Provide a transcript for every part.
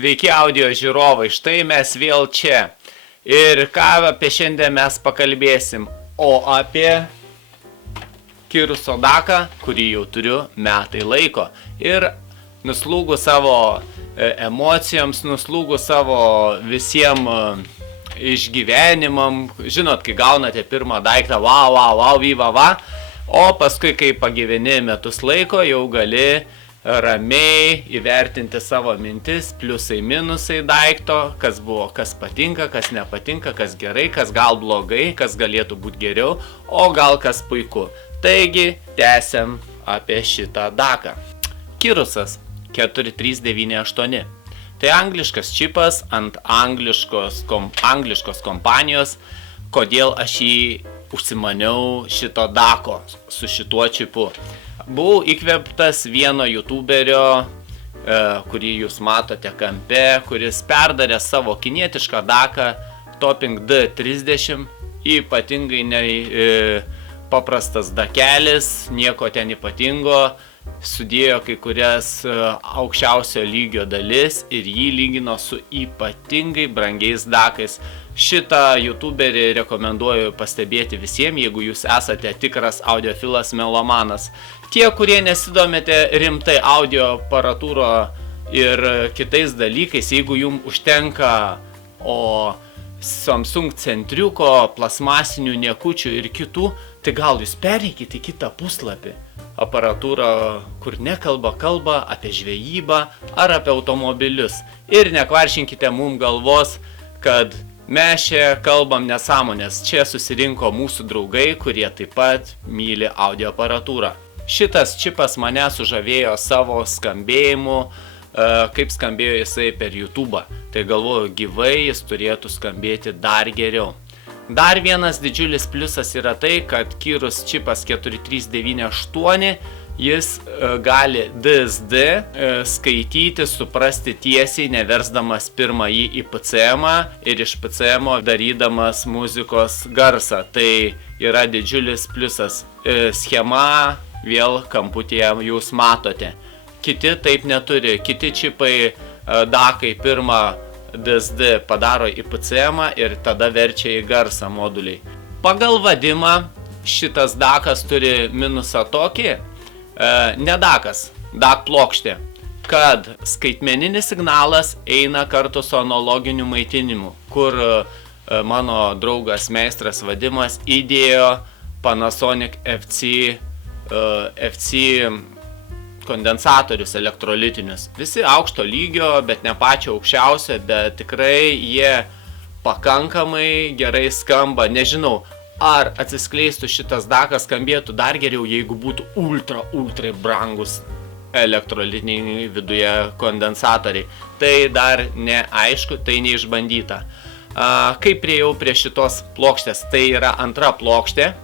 Sveiki audio žiūrovai, štai mes vėl čia. Ir ką apie šiandien mes pakalbėsim? O apie Kiruso Daką, kurį jau turiu metai laiko. Ir nuslūgu savo emocijoms, nuslūgu savo visiems išgyvenimam. Žinot, kai gaunate pirmą daiktą, wow, vyva, va. O paskui, kai pagyveni metus laiko, jau gali ramiai įvertinti savo mintis, pliusai, minusai daikto, kas buvo, kas patinka, kas nepatinka, kas gerai, kas gal blogai, kas galėtų būti geriau, o gal kas puiku. Taigi, tęsiam apie šitą Daką. Kirusas 4398. Tai angliškas čipas ant angliškos kompanijos, kodėl aš jį užsimaniau šito Dako su šituo čipu. Buvau įkvėptas vieno youtuberio, kurį jūs matote kampe, kuris perdarė savo kinietišką Daką Topping D30, ypatingai paprastas dakelis, nieko ten ypatingo, sudėjo kai kurias aukščiausio lygio dalis ir jį lygino su ypatingai brangiais Dakais. Šitą youtuberį rekomenduoju pastebėti visiems, jeigu jūs esate tikras audiofilas melomanas. Tie, kurie nesidomite rimtai audio aparatūro ir kitais dalykais, jeigu jums užtenka Samsung centriuko, plasmasinių niekučių ir kitų, tai gal jūs pereikite į kitą puslapį. Aparatūrą, kur nekalba apie žvejybą ar apie automobilius. Ir nekvaršinkite mums galvos, kad mes čia kalbam nesąmonės. Čia susirinko mūsų draugai, kurie taip pat myli audio aparatūrą. Šitas čipas mane sužavėjo savo skambėjimu, kaip skambėjo jisai per YouTube. Tai galvoju, gyvai jis turėtų skambėti dar geriau. Dar vienas didžiulis pliusas yra tai, kad Kirus čipas 4398, jis gali DSD skaityti, suprasti tiesiai, neversdamas pirmąjį į PCM ir iš PCM darydamas muzikos garsą. Tai yra didžiulis pliusas. Schema vėl kamputėje jūs matote. Kiti taip neturi. Kiti čipai Dakai pirmą DSD padaro į PCM ir tada verčia į garsą moduliai. Pagal vadimą šitas Dakas turi minusą tokį, ne Dakas, Dak plokštė, kad skaitmeninis signalas eina kartu su analoginiu maitinimu, kur mano draugas meistras Vadimas įdėjo Panasonic FC kondensatorius elektrolitinius. Visi aukšto lygio, bet ne pačio aukščiausio, bet tikrai jie pakankamai gerai skamba. Nežinau, ar atsiskleistų šitas Dakas skambėtų dar geriau, jeigu būtų ultra brangus elektrolitiniai viduje kondensatoriai. Tai dar neaišku, tai neišbandyta. Kaip priejau prie šitos plokštės? Tai yra antra plokštė.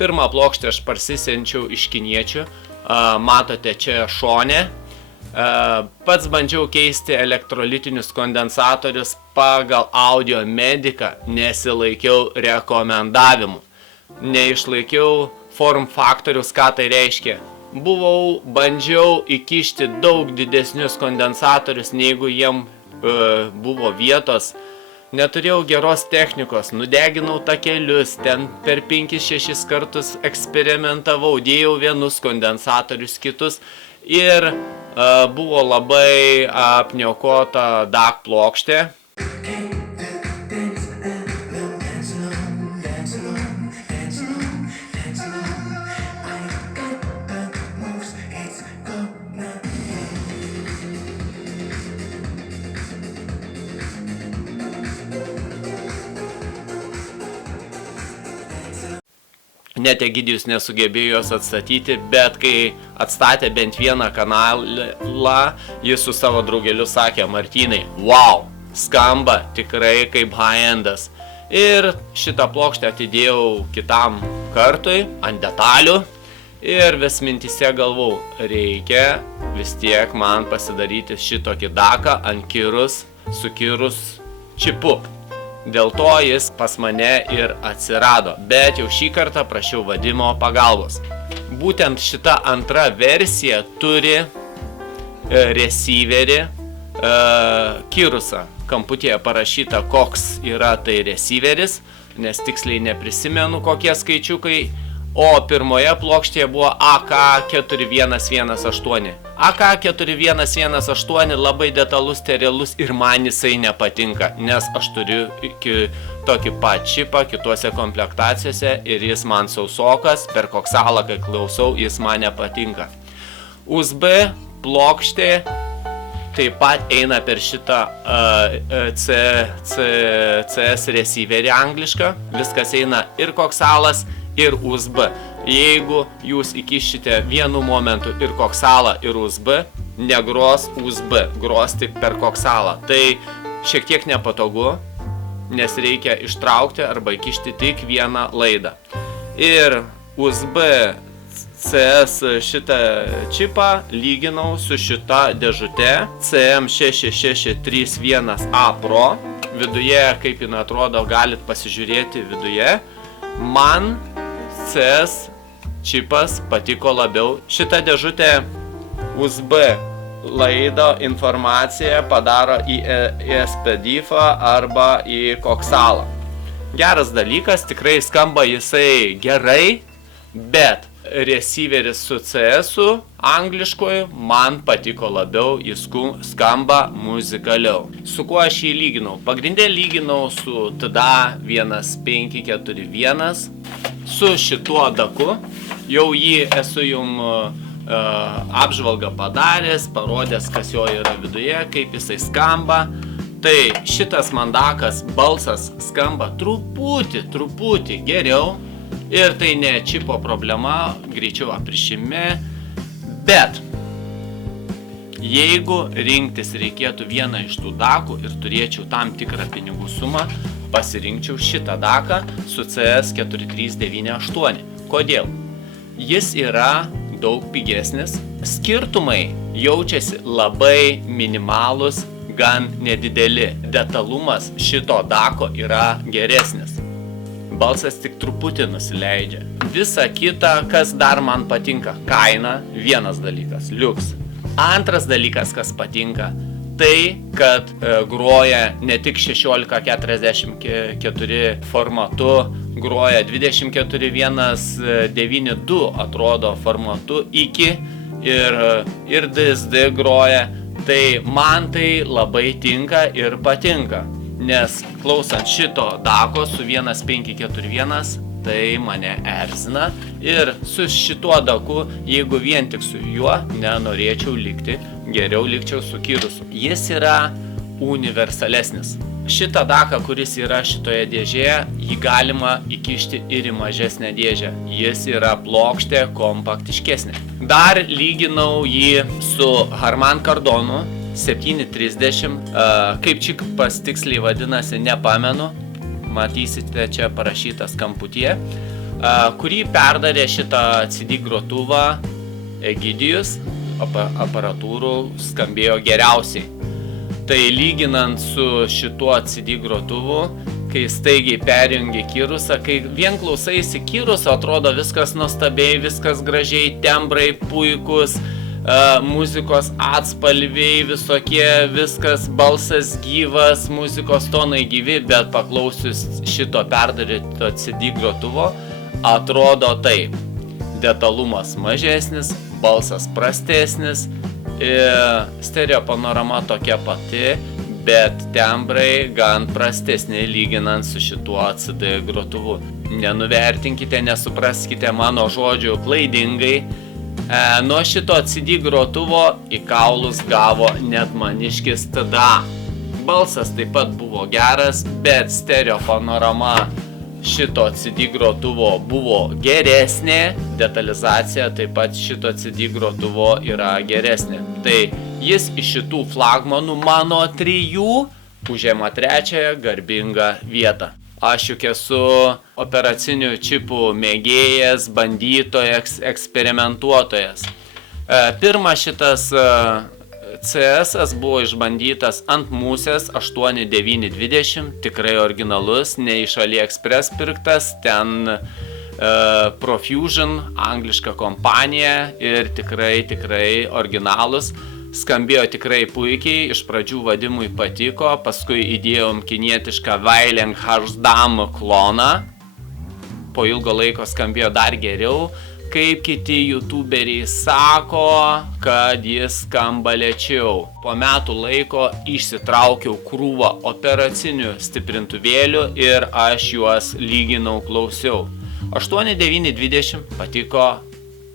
Pirmą plokštę aš parsisenčiau iš kiniečių. Matote čia šone. Pats bandžiau keisti elektrolitinius kondensatorius pagal audio mediką, nesilaikiau rekomendavimų. Neišlaikiau form faktorius, ką tai reiškia. Bandžiau įkišti daug didesnius kondensatorius, neigu jiem buvo vietos. Neturėjau geros technikos, nudeginau takelius, ten per 5-6 kartus eksperimentavau, dėjau vienus kondensatorius, kitus ir buvo labai apniokota Dak plokštė. Net Egidijus nesugebėjo jos atstatyti, bet kai atstatė bent vieną kanalą, jis su savo draugeliu sakė: Martynai, wow, skamba tikrai kaip high-endas. Ir šitą plokštę atidėjau kitam kartui ant detalių ir vis mintise galvau, reikia vis tiek man pasidaryti šitokį Daką ant Kirus su Kirus čipu. Dėl to jis pas mane ir atsirado, bet jau šį kartą prašiau Vadimo pagalbos. Būtent šita antra versija turi receiverį Kirusą. Kamputėje parašyta, koks yra tai receiveris, nes tiksliai neprisimenu, kokie skaičiukai, o pirmoje plokštėje buvo AK4118. AK4118 labai detalus, sterilus ir man jisai nepatinka, nes aš turiu tokį pat čipą kituose komplektacijose ir jis man sausokas, per koksalą, kai klausau, jis man nepatinka. USB plokštė taip pat eina per šitą CS receiverį anglišką, viskas eina ir koksalas, ir USB. Jeigu jūs įkišite vienu momentu ir koksalą, ir USB, negros USB, gros tik per koksalą. Tai šiek tiek nepatogu, nes reikia ištraukti arba įkišti tik vieną laidą. Ir USB CS šitą čipą lyginau su šita dėžute CM6631A Pro. Viduje, kaip jin atrodo, galit pasižiūrėti viduje. Man CS čipas patiko labiau. Šitą dėžutę USB laido informaciją padaro į SPDIF-ą arba į koksalą. Geras dalykas, tikrai skamba jisai gerai, bet receiveris su CS-u angliškoju man patiko labiau, jis skamba muzikaliau. Su kuo aš jį lyginau? Pagrindė lyginau su TDA 1541, su šituo daku. Jau jį esu jum apžvalgą padaręs, parodęs, kas jo yra viduje, kaip jisai skamba. Tai šitas mandakas balsas skamba truputį geriau. Ir tai ne čipo problema, greičiau aprišime, bet jeigu rinktis reikėtų vieną iš tų dakų ir turėčiau tam tikrą pinigų sumą, pasirinkčiau šitą daką su CS4398. Kodėl? Jis yra daug pigesnis, skirtumai jaučiasi labai minimalus, gan nedideli. Detalumas šito dako yra geresnis. Balsas tik truputį nusileidžia. Visa kita, kas dar man patinka, kaina, vienas dalykas, liuks. Antras dalykas, kas patinka, tai, kad groja ne tik 1644 formatu, groja 24.192 atrodo formatu iki ir DSD groja. Tai man tai labai tinka ir patinka. Nes klausant šito dako su 1541, tai mane erzina. Ir su šituo daku, jeigu vien tik su juo, nenorėčiau likti, geriau likčiau su Kirusu. Jis yra universalesnis. Šitą daką, kuris yra šitoje dėžėje, jį galima įkišti ir į mažesnę dėžę. Jis yra plokštė, kompaktiškesnė. Dar lyginau jį su Harman Kardonu 730, kaip čipas tiksliai vadinasi, nepamenu, matysite čia parašytas kamputyje, kurį perdarė šitą CD grotuvą Egidijus, aparatūrų skambėjo geriausiai. Tai lyginant su šituo CD grotuvu, kai staigiai perjungi Kirusą, kai vien klausaisi Kirusą, atrodo viskas nuostabiai, viskas gražiai, tembrai puikus, muzikos atspalviai visokie, viskas, balsas gyvas, muzikos tonai gyvi, bet paklausius šito perdaryto CD grotuvo, atrodo taip. Detalumas mažesnis, balsas prastesnis, stereo panorama tokia pati, bet tembrai gan prastesni lyginant su šituo CD grotuvu. Nenuvertinkite, nesupraskite mano žodžių klaidingai. Nuo šito CD grotuvo į kaulus gavo net maniškis TDA. Balsas taip pat buvo geras, bet stereo panorama šito CD grotuvo buvo geresnė, detalizacija taip pat šito CD grotuvo yra geresnė. Tai jis iš šitų flagmanų mano 3 užėma 3 garbingą vietą. Aš juk esu operacinių čipų mėgėjas, bandytojas, eksperimentuotojas. Pirma šitas CS buvo išbandytas ant musės 8920, tikrai originalus, ne iš AliExpress pirktas, ten Profusion, angliška kompanija ir tikrai originalus. Skambėjo tikrai puikiai, iš pradžių Vadimui patiko, paskui įdėjom kinietišką Weiling Harsdam kloną. Po ilgo laiko skambėjo dar geriau, kaip kiti youtuberiai sako, kad jis skamba lėčiau. Po metų laiko išsitraukiau krūvą operacinių stiprintuvėlių ir aš juos lyginau, klausiau. 8.9.20 patiko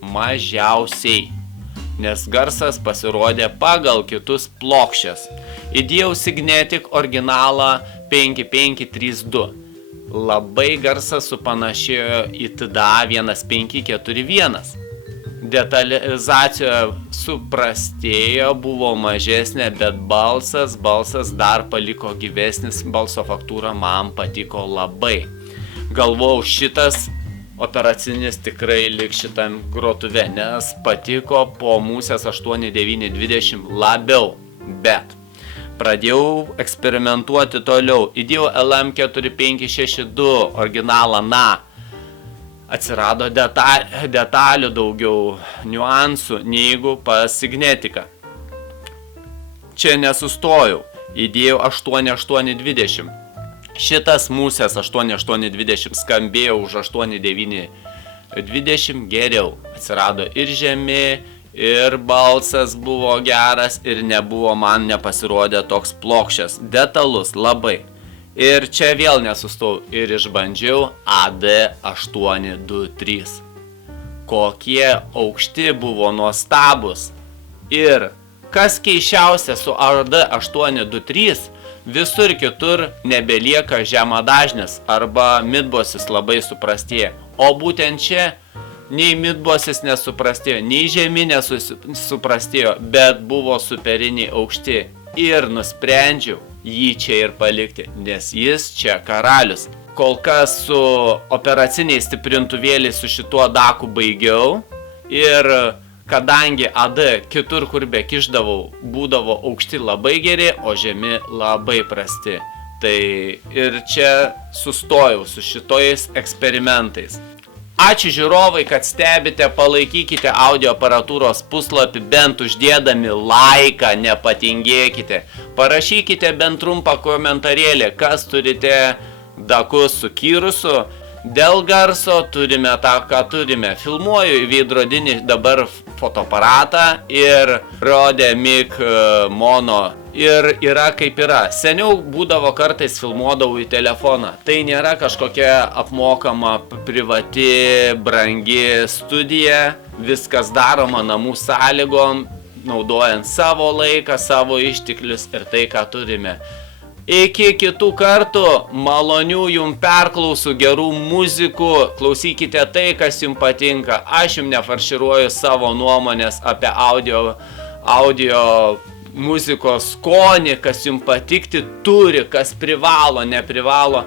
mažiausiai, nes garsas pasirodė pagal kitus plokščias. Įdėjau Signetic originalą 5532. Labai garsas supanašėjo į TDA 1541. Detalizacija suprastėjo, buvo mažesnė, bet balsas dar paliko gyvesnis, balso faktūra man patiko labai. Galvojau, šitas operacinis tikrai liks šitam grotuve, nes patiko po Musės 8.9.20 labiau, bet pradėjau eksperimentuoti toliau. Įdėjau LM4562 originalą NA. Atsirado detalių daugiau, niuansų, negu pas Signetica. Čia nesustojau. Įdėjau 8820. Šitas Musės 8820 skambėjo už 8920 geriau. Atsirado ir žemi, ir balsas buvo geras, ir man nepasirodė toks plokščias, detalus labai. Ir čia vėl nesustau ir išbandžiau AD823. Kokie aukšti buvo nuostabus. Ir kas keiščiausia su AD823, visur kitur nebelieka žemadažnis arba midbosis labai suprastėja. O būtent čia nei midbosis nesuprastėjo, nei žemi nesuprastėjo, bet buvo superiniai aukšti. Ir nusprendžiau jį čia ir palikti, nes jis čia karalius. Kol kas su operaciniais stiprintuvėliais su šituo daku baigiau. Ir kadangi AD kitur, kur bekišdavau, būdavo aukšti labai geri, o žemi labai prasti. Tai ir čia sustojau su šitojais eksperimentais. Ačiū žiūrovai, kad stebite, palaikykite audio aparatūros puslapį bent uždėdami laiką, nepatingėkite. Parašykite bent trumpą komentarėlį, kas turite dakus su kyrusu. Dėl garso turime tą, ką turime. Filmuoju į veidrodinį dabar fotoaparatą ir Rode Mic Mono. Ir yra kaip yra. Seniau būdavo kartais filmuodavau į telefoną. Tai nėra kažkokia apmokama, privati, brangi studija. Viskas daroma namų sąlygom, naudojant savo laiką, savo išteklius ir tai, ką turime. Iki kitų kartų, malonių jums perklausų, gerų muzikų, klausykite tai, kas jums patinka. Aš jums nefarširuoju savo nuomonės apie audio muzikos skonį, kas jums patikti turi, kas privalo, neprivalo.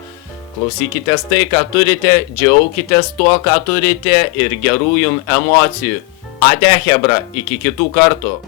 Klausykitės tai, ką turite, džiaukitės tuo, ką turite ir gerų jums emocijų. Ate, hebra, iki kitų kartų.